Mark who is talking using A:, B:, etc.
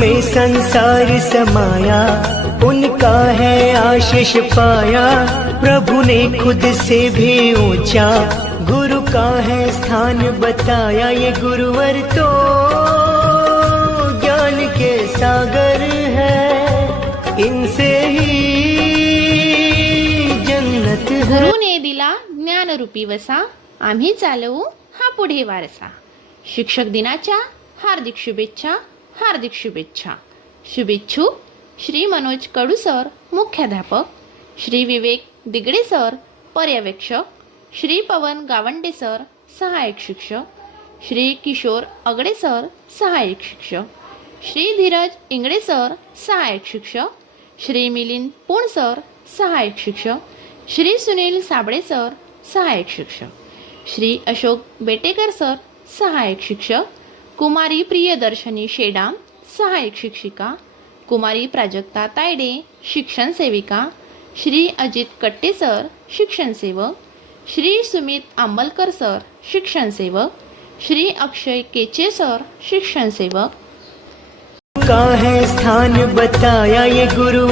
A: મે સંસાર સમાયા اُن કા હે આશીષ પાયા પ્રભુ ને ખુદ સે ભી ઉચા ગુરુ કા હે સ્થાન બતાયા યે ગુરુ વર્તો જ્ઞાન કે સાગર હે ઇન સે હી જન્નત
B: હુને દિલા જ્ઞાનરૂપી વસા આમી ચાલઉ હા પુડે વારસા શિક્ષક દિનાચા હાર્દિક શુબેછા हार्दिक शुभेच्छा शुभेच्छू श्री मनोज कडू सर मुख्याध्यापक श्री विवेक दिगडे सर पर्यवेक्षक श्री पवन गावंडे सर सहायक शिक्षक श्री किशोर अगडे सर सहायक शिक्षक श्री धीरज इंगडे सर सहायक शिक्षक श्री मिलिंद पूण सर सहायक शिक्षक श्री सुनील साबळे सर सहायक शिक्षक श्री अशोक बेटेकर सर सहायक शिक्षक कुमारी प्रियदर्शनी शेडाम सहायक शिक्षिका कुमारी प्राजक्ता तायडे शिक्षण सेविका श्री अजित कट्टे सर शिक्षण सेवक श्री सुमित आंबलकर सर शिक्षण सेवक श्री अक्षय केचे सर शिक्षण सेवक
A: का है स्थान बताया ये गुरु